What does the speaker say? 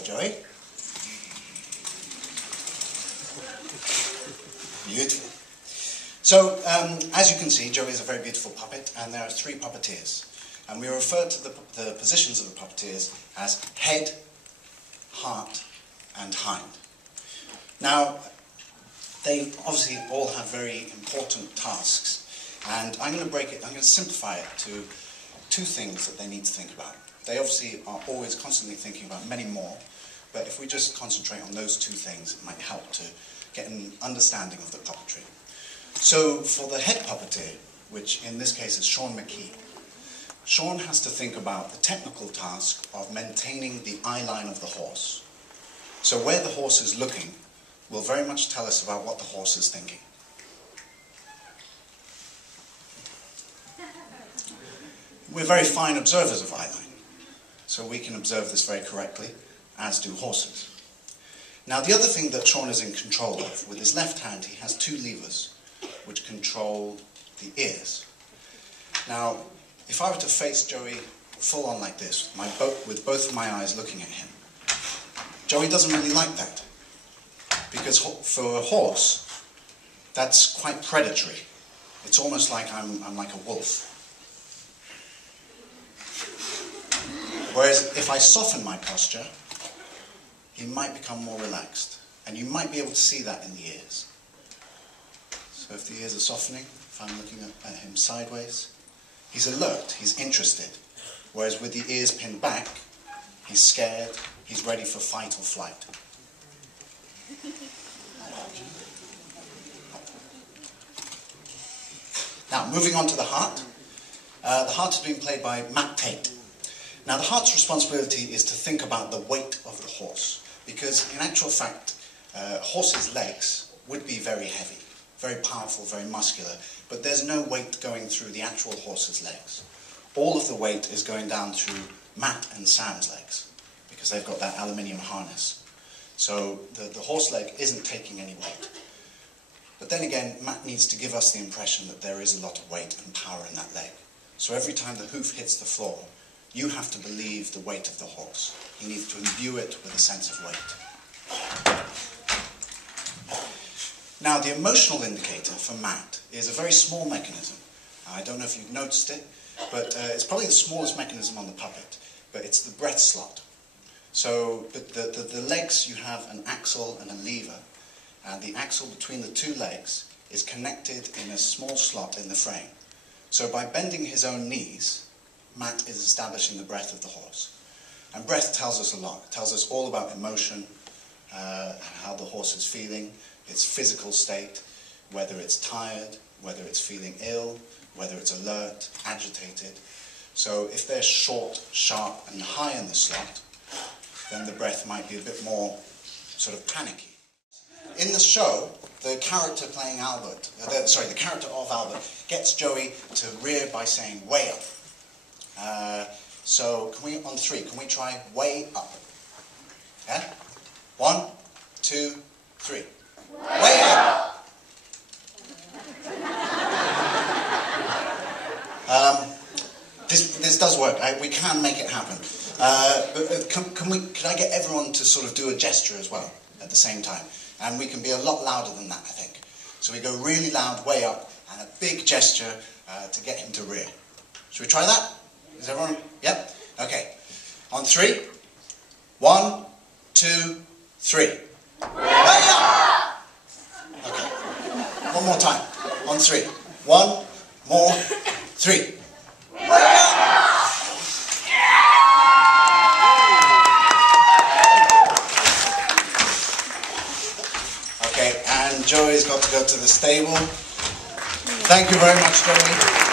up, Joey. Beautiful. So, as you can see, Joey is a very beautiful puppet, and there are 3 puppeteers. And we refer to the positions of the puppeteers as head, heart, and hind. Now, they obviously all have very important tasks, and I'm going to simplify it to 2 things that they need to think about. They obviously are always constantly thinking about many more, but if we just concentrate on those 2 things, it might help to get an understanding of the puppetry. So, for the head puppeteer, which in this case is Sean McKee, Sean has to think about the technical task of maintaining the eye line of the horse. So where the horse is looking will very much tell us about what the horse is thinking. We're very fine observers of eye line, so we can observe this very correctly, as do horses. Now, the other thing that Sean is in control of, with his left hand he has 2 levers which control the ears. Now, if I were to face Joey full on like this, with both of my eyes looking at him, Joey doesn't really like that, because for a horse, that's quite predatory. It's almost like I'm like a wolf. Whereas if I soften my posture, he might become more relaxed, and you might be able to see that in the ears. So if the ears are softening, if I'm looking at him sideways, he's alert, he's interested. Whereas with the ears pinned back, he's scared, he's ready for fight or flight. Now, moving on to the heart. The heart is being played by Matt Tate. Now, the heart's responsibility is to think about the weight of the horse, because in actual fact, a horse's legs would be very heavy, very powerful, very muscular, but there's no weight going through the actual horse's legs. All of the weight is going down through Matt and Sam's legs, because they've got that aluminium harness. So the horse leg isn't taking any weight. But then again, Matt needs to give us the impression that there is a lot of weight and power in that leg. So every time the hoof hits the floor, you have to believe the weight of the horse. You need to imbue it with a sense of weight. Now, the emotional indicator for Matt is a very small mechanism. I don't know if you've noticed it, but it's probably the smallest mechanism on the puppet, but it's the breath slot. So, but the legs, you have an axle and a lever, and the axle between the 2 legs is connected in a small slot in the frame. So by bending his own knees, Matt is establishing the breath of the horse. And breath tells us a lot. It tells us all about emotion, how the horse is feeling, its physical state, whether it's tired, whether it's feeling ill, whether it's alert, agitated. So if they're short, sharp, and high in the slot, then the breath might be a bit more sort of panicky. In the show, the character playing Albert, the character of Albert, gets Joey to rear by saying way up. So can we, on 3, can we try way up? Yeah? 1, 2, 3. Way up! This does work. We can make it happen. But can I get everyone to sort of do a gesture as well at the same time? And we can be a lot louder than that, I think. So we go really loud, way up, and a big gesture to get him to rear. Should we try that? Is everyone? Yep? Okay. On 3. 1, 2, 3. Way up! Okay. One more time. On 3. 1 more, 3. Way up! Okay, and Joey's got to go to the stable. Thank you very much, Joey.